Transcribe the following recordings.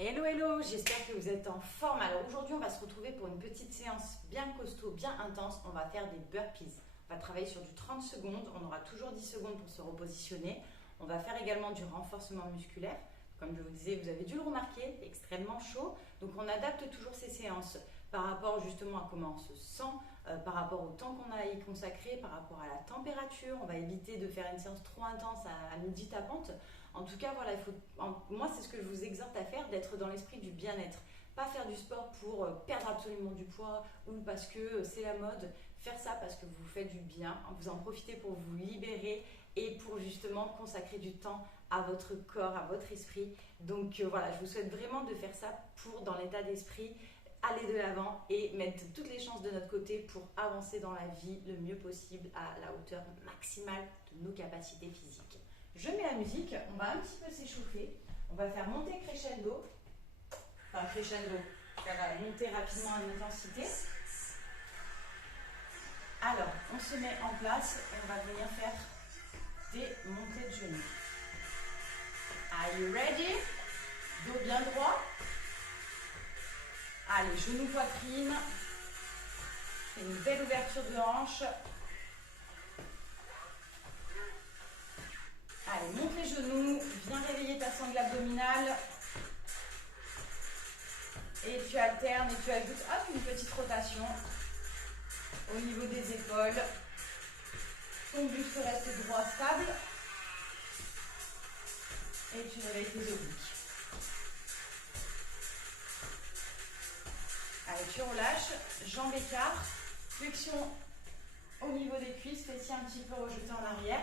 Hello, hello, j'espère que vous êtes en forme. Alors aujourd'hui, on va se retrouver pour une petite séance bien costaud, bien intense. On va faire des burpees. On va travailler sur du 30 secondes. On aura toujours 10 secondes pour se repositionner. On va faire également du renforcement musculaire. Comme je vous disais, vous avez dû le remarquer, extrêmement chaud. Donc on adapte toujours ces séances par rapport justement à comment on se sent, par rapport au temps qu'on a à y consacrer, par rapport à la température. On va éviter de faire une séance trop intense à midi tapante. En tout cas, voilà, moi c'est ce que je vous exhorte à faire, d'être dans l'esprit du bien-être. Pas faire du sport pour perdre absolument du poids ou parce que c'est la mode. Faire ça parce que vous vous faites du bien, vous en profitez pour vous libérer et pour justement consacrer du temps à votre corps, à votre esprit. Donc voilà, je vous souhaite vraiment de faire ça pour, dans l'état d'esprit, aller de l'avant et mettre toutes les chances de notre côté pour avancer dans la vie le mieux possible à la hauteur maximale de nos capacités physiques. Je mets la musique, on va un petit peu s'échauffer, on va faire monter crescendo, ça va monter rapidement en intensité. Alors, on se met en place et on va venir faire des montées de genoux. Are you ready? Dos bien droit. Allez, genoux poitrine. Fais une belle ouverture de hanche. Allez, monte les genoux, viens réveiller ta sangle abdominale. Et tu alternes et tu ajoutes une petite rotation au niveau des épaules. Ton buste reste droit, stable. Et tu réveilles tes obliques. Allez, tu relâches, jambes écart, flexion au niveau des cuisses, fessiers un petit peu rejetés en arrière.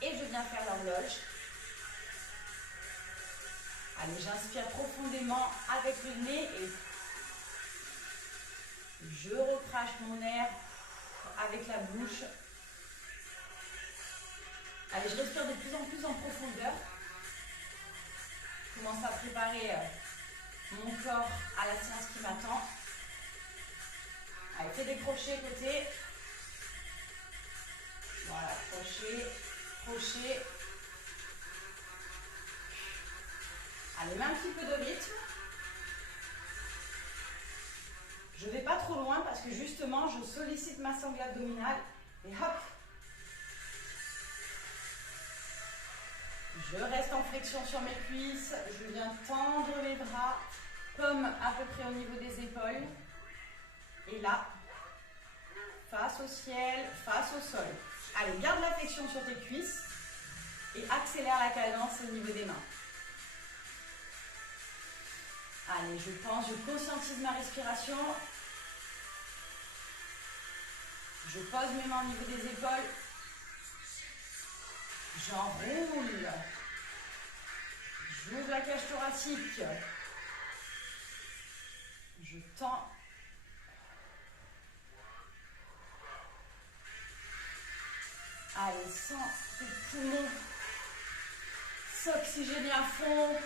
Et je viens faire l'horloge. Allez, j'inspire profondément avec le nez et je recrache mon air avec la bouche. Allez, je respire de plus en plus en profondeur. Je commence à préparer mon corps à la séance qui m'attend. Allez, fais des crochets côté. Voilà, crochet, crochet. Allez, mets un petit peu de rythme. Je ne vais pas trop loin parce que justement, je sollicite ma sangle abdominale. Et hop! Je reste en flexion sur mes cuisses. Je viens tendre mes bras, comme à peu près au niveau des épaules. Et là, face au ciel, face au sol. Allez, garde la flexion sur tes cuisses et accélère la cadence au niveau des mains. Allez, je pense, je conscientise ma respiration. Je pose mes mains au niveau des épaules. J'enroule. J'ouvre la cage thoracique. Je tends. Allez, sens tes poumons s'oxygéner à fond.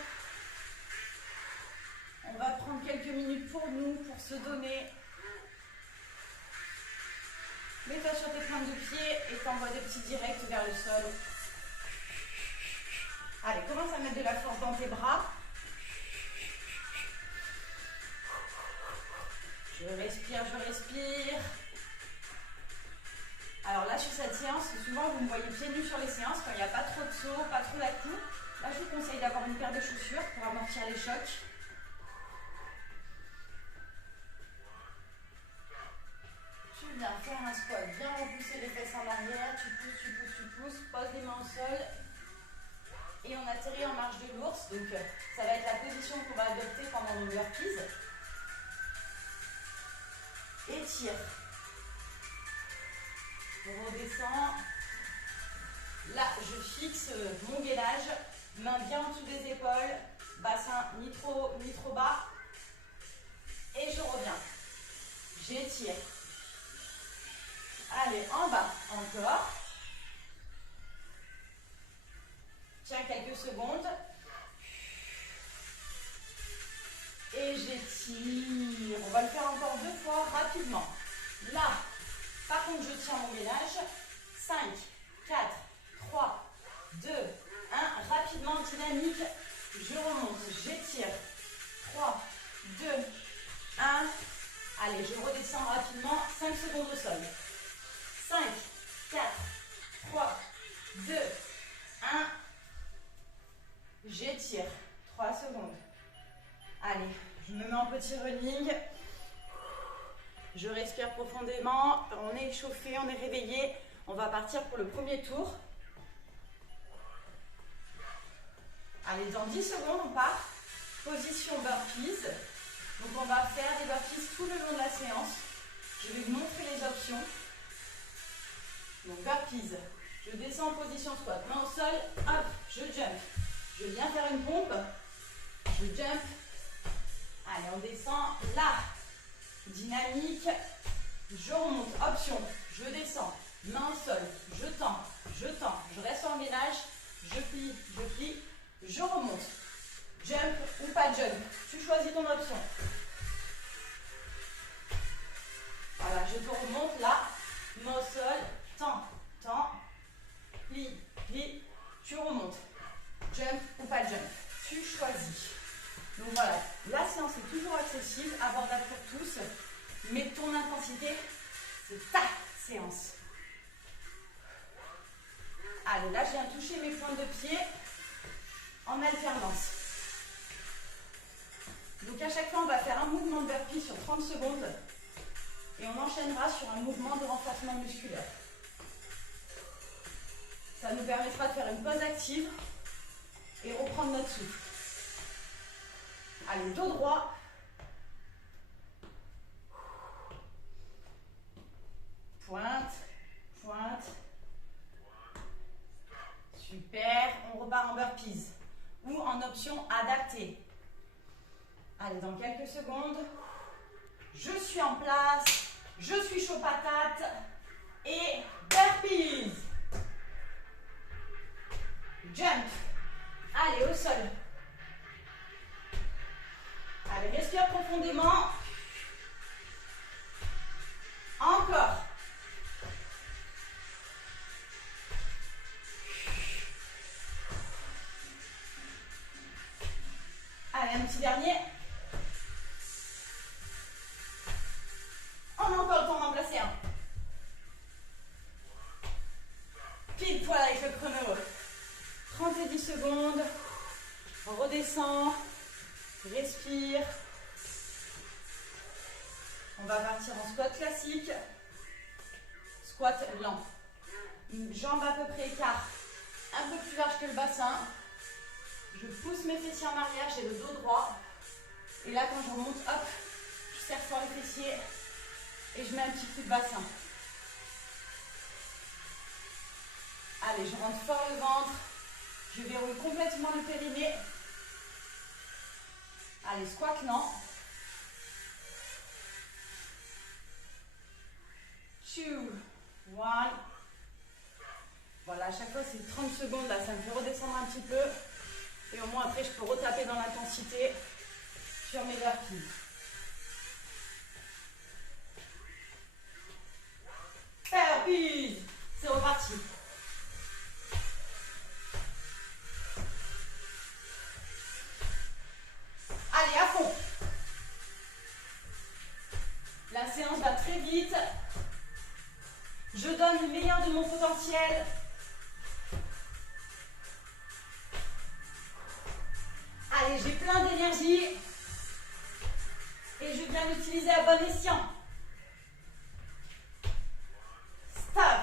On va prendre quelques minutes pour nous, pour se donner. Mets-toi sur tes pointes de pied et t'envoies des petits directs vers le sol. Allez, commence à mettre de la force dans tes bras. Je respire, je respire. Alors là, sur cette séance, souvent vous me voyez pieds nus sur les séances quand il n'y a pas trop de saut, pas trop d'à-coups. Là, je vous conseille d'avoir une paire de chaussures pour amortir les chocs. Tu viens faire un squat, bien repousser les fesses en arrière, tu pousses, tu pousses, tu pousses, pose les mains au sol et on atterrit en marche de l'ours. Donc ça va être la position qu'on va adopter pendant nos burpees. Étire. On redescend. Là, je fixe mon gainage, main bien en dessous des épaules, bassin ni trop haut ni trop bas. Et je reviens. J'étire. Allez, en bas, encore. Tiens quelques secondes. Et j'étire. On va le faire encore 2 fois rapidement. Là, par contre, je tiens mon gainage. 5, 4, 3, 2, 1. Rapidement, dynamique. Je remonte, j'étire. j'étire. 3, 2, 1. Allez, je redescends rapidement. 5 secondes au sol. 5, 4, 3, 2, 1. J'étire. 3 secondes. Allez, je me mets en petit running. Je respire profondément. On est échauffé, on est réveillé. On va partir pour le premier tour. Allez, dans 10 secondes, on part. Position burpees. Donc, on va faire des burpees tout le long de la séance. Je vais vous montrer les options. Donc, burpees. Je descends en position squat. Main au sol. Hop, je jump. Je viens faire une pompe. Je jump. Allez, on descend là. Dynamique. Je remonte. Option. Je descends. Main au sol. Je tends. Je tends. Je reste en gainage. Je plie. Je plie. Je remonte. Jump ou pas jump. Tu choisis ton option. Voilà, je te remonte là. Main au sol. Tends. Tends. Plie. Plie. Tu remontes. Jump ou pas jump. Tu choisis. Donc voilà, la séance est toujours accessible, abordable pour tous. Mais ton intensité, c'est ta séance. Allez, là, je viens toucher mes pointes de pied en alternance. Donc à chaque fois, on va faire un mouvement de burpee sur 30 secondes. Et on enchaînera sur un mouvement de renforcement musculaire. Ça nous permettra de faire une pause active et reprendre notre souffle. Allez, dos droit. Pointe, pointe. Super. On repart en burpees ou en option adaptée. Allez, dans quelques secondes, je suis en place. Je suis chaud patate. Et burpees. Jump. Allez, au sol. Allez, respire profondément. Encore. Allez, un petit dernier. On a encore le temps d'en placer un. Pile poil avec le chrono. 30 et 10 secondes. On redescend. Respire. On va partir en squat classique. Squat lent. Jambes à peu près écart. Un peu plus large que le bassin. Je pousse mes fessiers en arrière, j'ai le dos droit. Et là, quand je remonte, hop, je serre fort les fessiers. Et je mets un petit coup de bassin. Allez, je rentre fort le ventre. Je verrouille complètement le périnée. Allez, squat lent. 2, 1. Voilà, à chaque fois c'est 30 secondes là, ça me fait redescendre un petit peu. Et au moins après je peux retaper dans l'intensité sur mes burpees. Burpees. C'est reparti. Allez, à fond. La séance va très vite. Je donne le meilleur de mon potentiel. Allez, j'ai plein d'énergie. Et je viens l'utiliser à bon escient. Stop.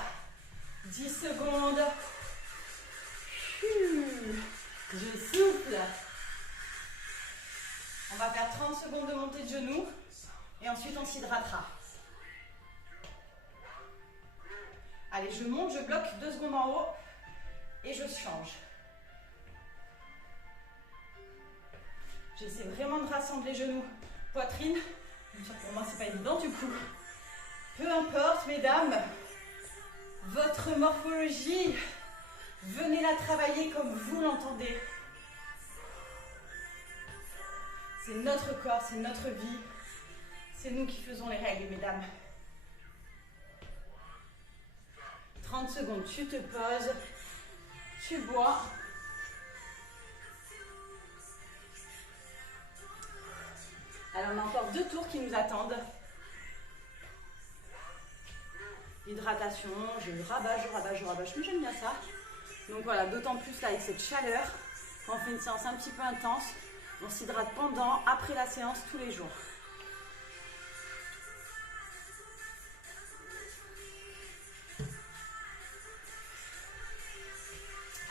10 secondes. Je souffle. On va faire 30 secondes de montée de genoux. Et ensuite, on s'hydratera. Allez, je monte, je bloque 2 secondes en haut. Et je change. J'essaie vraiment de rassembler genoux, poitrine. Pour moi, c'est pas évident du coup. Peu importe, mesdames, votre morphologie, venez la travailler comme vous l'entendez. C'est notre corps, c'est notre vie. C'est nous qui faisons les règles, mesdames. 30 secondes, tu te poses, tu bois. encore 2 tours qui nous attendent. Hydratation, je rabâche, mais j'aime bien ça. Donc voilà, d'autant plus là avec cette chaleur, quand on fait une séance un petit peu intense, on s'hydrate pendant, après la séance, tous les jours.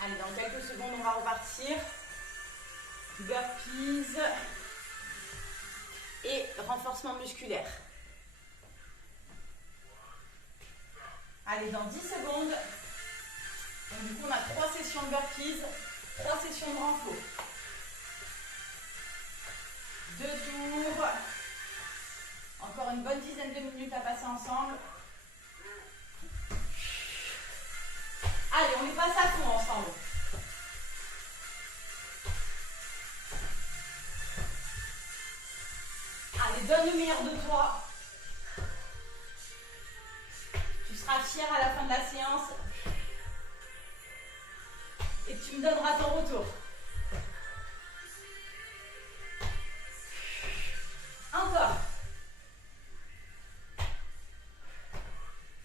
Allez, dans quelques secondes, on va repartir. Burpees et renforcement musculaire. Allez, dans 10 secondes. Donc, du coup, on a 3 sessions de burpees, 3 sessions de renfort. 2 tours. Encore une bonne dizaine de minutes à passer ensemble. Allez, on les passe à fond ensemble. Allez, donne le meilleur de toi. Tu seras fier à la fin de la séance. Et tu me donneras ton retour. Encore.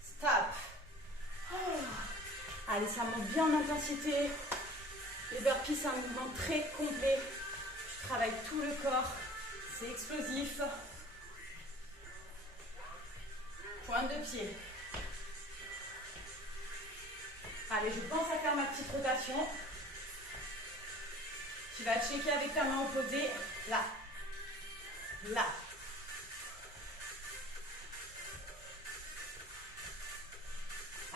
Stop. Allez, ça monte bien en intensité. Les burpees, c'est un mouvement très complet. Tu travailles tout le corps. C'est explosif. Pointe de pied. Allez, je pense à faire ma petite rotation. Tu vas checker avec ta main opposée. Là. Là.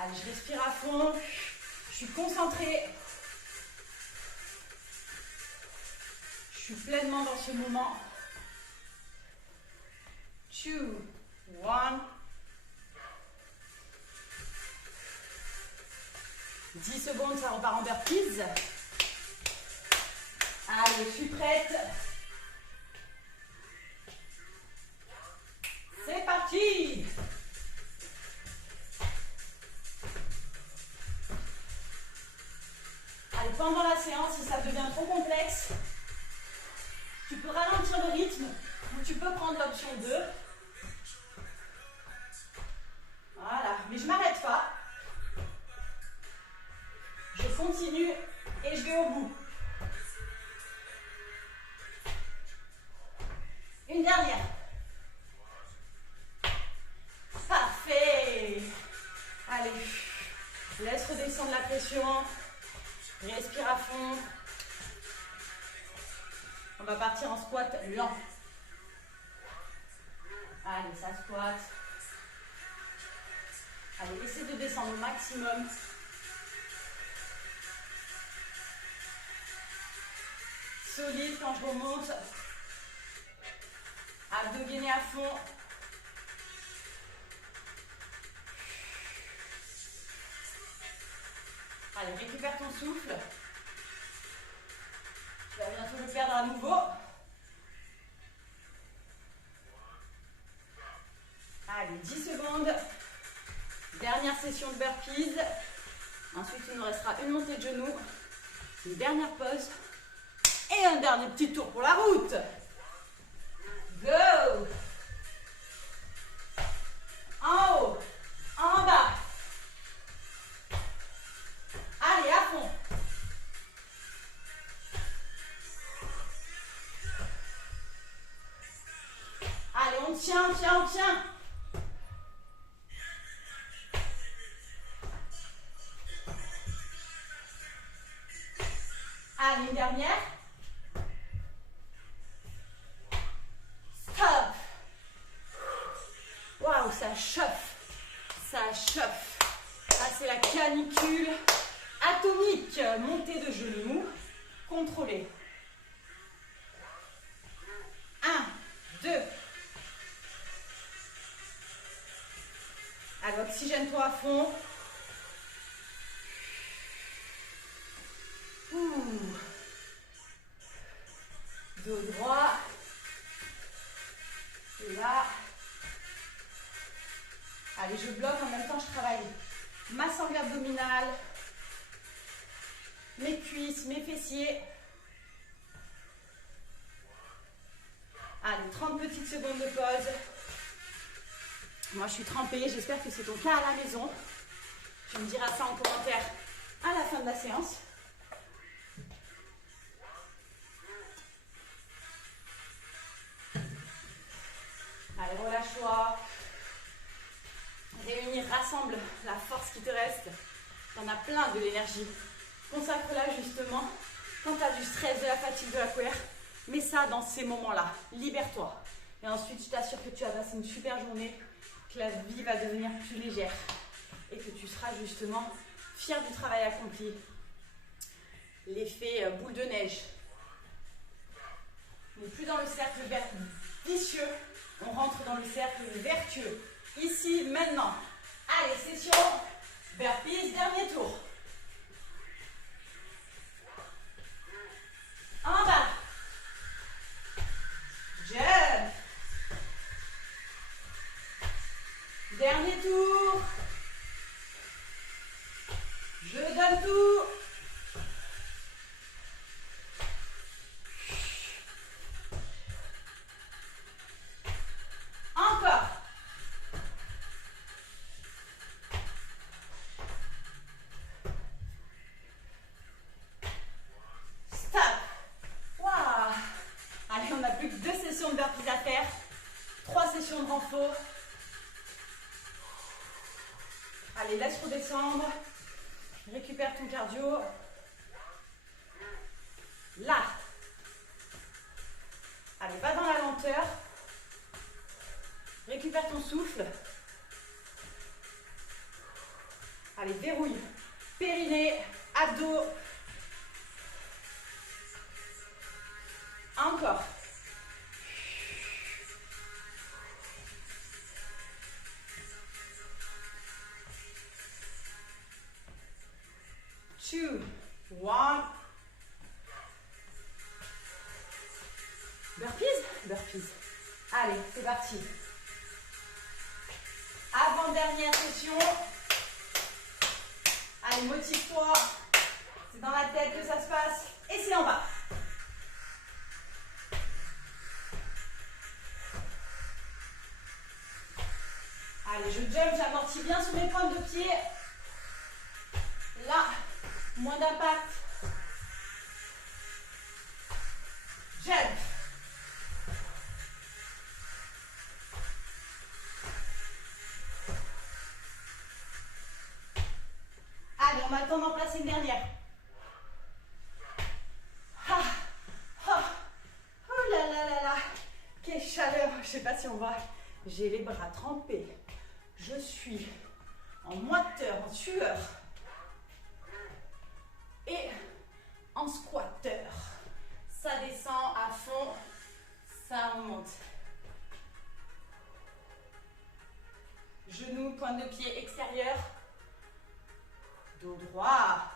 Allez, je respire à fond. Je suis concentrée. Je suis pleinement dans ce moment. 2, 1. 10 secondes, ça repart en burpees. Allez, je suis prête. C'est parti. Allez, pendant la séance, si ça devient trop complexe, tu peux ralentir le rythme ou tu peux prendre l'option 2. Voilà, mais je ne m'arrête pas. Je continue et je vais au bout. Une dernière. Parfait. Allez, laisse redescendre la pression. Respire à fond. On va partir en squat lent. Allez, ça squat. Allez, essaie de descendre au maximum. Solide quand je remonte. Abdos gainés à fond. Allez, récupère ton souffle. Tu vas bientôt le perdre à nouveau. Allez, 10 secondes. Dernière session de burpees. Ensuite, il nous restera une montée de genoux. Une dernière pause. Et un dernier petit tour pour la route. Go! En haut, en bas. Allez, à fond. Allez, on tient, on tient, on tient. Allez, une dernière. Stop. Waouh, ça chauffe. Ça chauffe. Là, c'est la canicule atomique. Montée de genoux. Contrôlée. 1, 2. Alors, oxygène-toi à fond. Dos droit. Et là. Allez, je bloque, en même temps je travaille ma sangle abdominale, mes cuisses, mes fessiers. Allez, 30 petites secondes de pause. Moi, je suis trempée. J'espère que c'est ton cas à la maison. Tu me diras ça en commentaire à la fin de la séance. Allez, relâche-toi. Réunis, rassemble la force qui te reste. Tu en as plein de l'énergie. Consacre-la justement quand tu as du stress, de la fatigue, de la colère. Mets ça dans ces moments-là. Libère-toi. Et ensuite, je t'assure que tu as passé une super journée, que la vie va devenir plus légère et que tu seras justement fier du travail accompli. L'effet boule de neige. On n'est plus dans le cercle vicieux, on rentre dans le cercle vertueux. Ici, maintenant. Allez, session burpees, dernier tour. En bas. Jump. Dernier tour. Je donne tout. Encore. Stop. Waouh. Allez, on n'a plus que 2 sessions de burpees à faire. 3 sessions de renfort. Allez, laisse redescendre. Récupère ton cardio. Là. Allez, va dans la lenteur. Récupère ton souffle. Allez, verrouille. Périnée, abdos. Encore. Two, one. Burpees, burpees. Allez, c'est parti. Avant-dernière session. Allez, motive-toi. C'est dans la tête que ça se passe. Et c'est en bas. Allez, je jump, j'amortis bien sur mes pointes de pied. Là, moins d'impact. Jump. Allez, on a le temps d'en placer une dernière. Ah, ah, oh là là là là. Quelle chaleur. Je ne sais pas si on voit. J'ai les bras trempés. Je suis en moiteur, en sueur. Et en squatteur. Ça descend à fond. Ça remonte. Genoux, pointe de pied extérieur. Dos droit.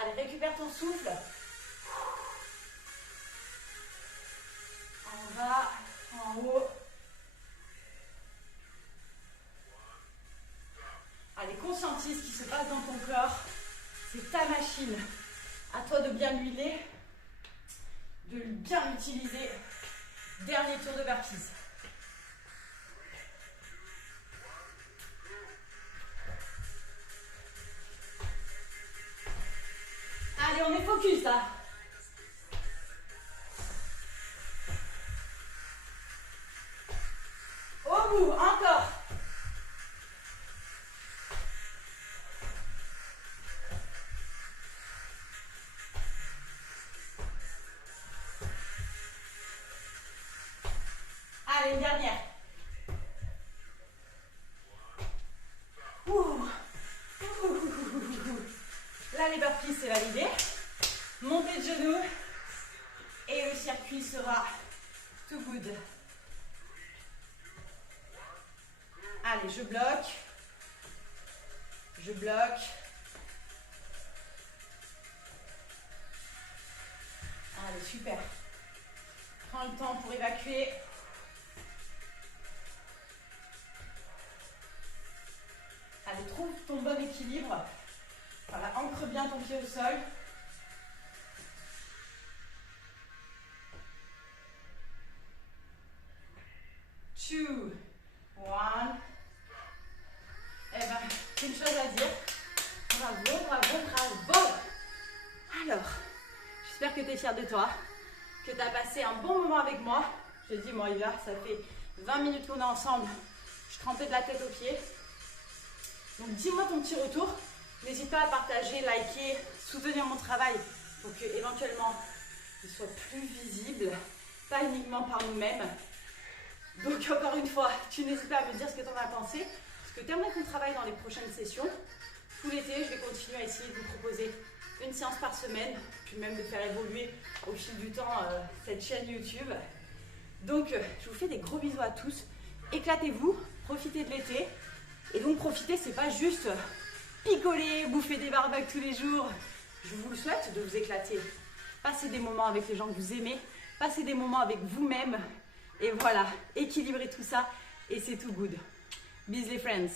Allez, récupère ton souffle. En bas, en haut. Allez, conscientise ce qui se passe dans ton corps. C'est ta machine. À toi de bien l'huiler, de bien l'utiliser. Dernier tour de burpees. Allez, on est focus là. Au bout, encore. Allez, une dernière. Là, les burpees, c'est validé. Montez de genoux. Et le circuit sera tout good. Allez, je bloque. Je bloque. Allez, super. Prends le temps pour évacuer. Allez, trouve ton bon équilibre. Voilà, ancre bien ton pied au sol. Alors, j'espère que tu es fière de toi, que tu as passé un bon moment avec moi. Je te dis, moi, là, ça fait 20 minutes qu'on est ensemble. Je trempais de la tête aux pieds. Donc, dis-moi ton petit retour. N'hésite pas à partager, liker, soutenir mon travail pour que éventuellement il soit plus visible, pas uniquement par nous-mêmes. Donc, encore une fois, tu n'hésites pas à me dire ce que tu en as pensé, ce que tu aimerais qu'on travaille dans les prochaines sessions. Tout l'été, je vais continuer à essayer de vous proposer une séance par semaine, puis même de faire évoluer au fil du temps cette chaîne YouTube. Donc, je vous fais des gros bisous à tous. Éclatez-vous, profitez de l'été. Et donc, profiter, c'est pas juste picoler, bouffer des barbecues tous les jours. Je vous le souhaite de vous éclater. Passez des moments avec les gens que vous aimez. Passez des moments avec vous-même. Et voilà, équilibrez tout ça et c'est tout good. Bisous les friends.